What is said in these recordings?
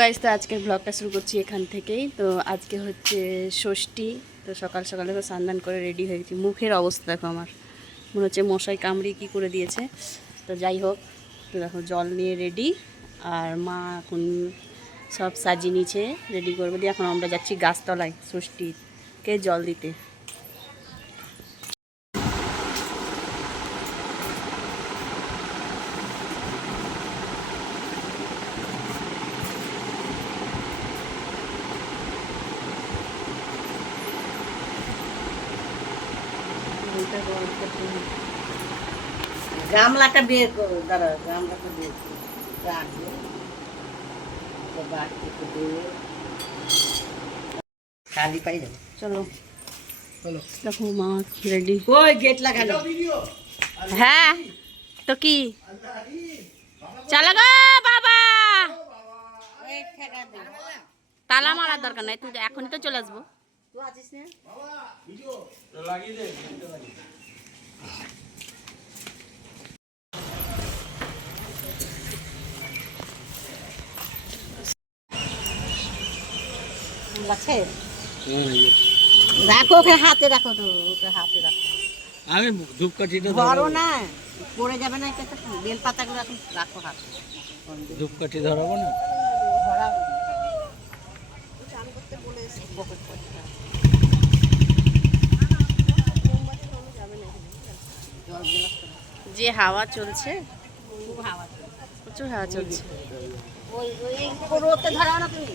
Guys তো আজকের ব্লগটা শুরু করছি এখান থেকেই। তো আজকে হচ্ছে ষষ্ঠী, তো সকাল সকালে তো স্নান করে রেডি হয়ে গেছি। মুখের অবস্থা দেখো আমার। মনে হচ্ছে মশাই কামড়ি কি করে দিয়েছে। তো যাই হোক, তো দেখো, জল নিয়ে রেডি আর মা এখন সব সাজিয়ে নিয়েছে রেডি করবে। দিয়ে এখন আমরা যাচ্ছি গাছতলায় ষষ্ঠীকে জল দিতে। গামলাটা বের করো দাঁড়া গামলাটা বের করো। রাখব। তো বাড়তি তো খালি পাই যাবে। চলো। চলো। দেখো মা রেডি কই গেট লাগানো। হ্যাঁ তো কি? চালা গো বাবা। তালা মারার দরকার নাই তুই তো এখনই তো চলে আসব। তুই আছিস না লাগছে? রাখো ওকে হাতে রাখো তো ওকে হাতে রাখো। আমি ধূপকাঠিটা বড় না পড়ে যাবে না এটা বেল পাতাগুলো এখন রাখো হাতে। ধূপকাঠি ধরাবো না? ধরা যে হাওয়া চলছে খুব হাওয়া প্রচুর হাওয়া চলছে। ওই ওই রোদে ধরাও না তুমি?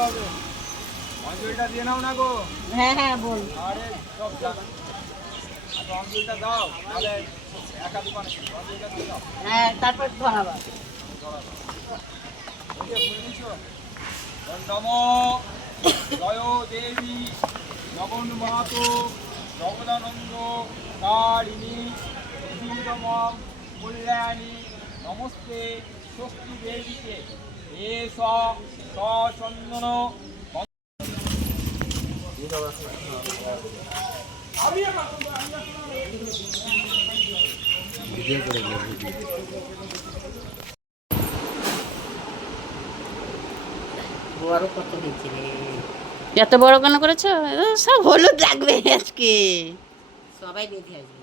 ধরা দেখেছি অঞ্জলিটা দিয়ে নাও না গো। হ্যাঁ হ্যাঁ বল। আরে সব জানা আচ্ছা, অঞ্জলিটা দাও তাহলে একা দোকানে অঞ্জলিটা দিয়ে দাও। হ্যাঁ তারপর ধরাবা। ওই যে ফুল নিচ্ছ? নম জয় দেবী জগন মাতো জগদানন্দ কারিণী ধীরম কল্যাণী নমস্তে ষষ্ঠী দেবীকে। এস এত বড় কেন করেছ? সব হলুদ লাগবে আজকে। সবাই বেঁধে আসবে।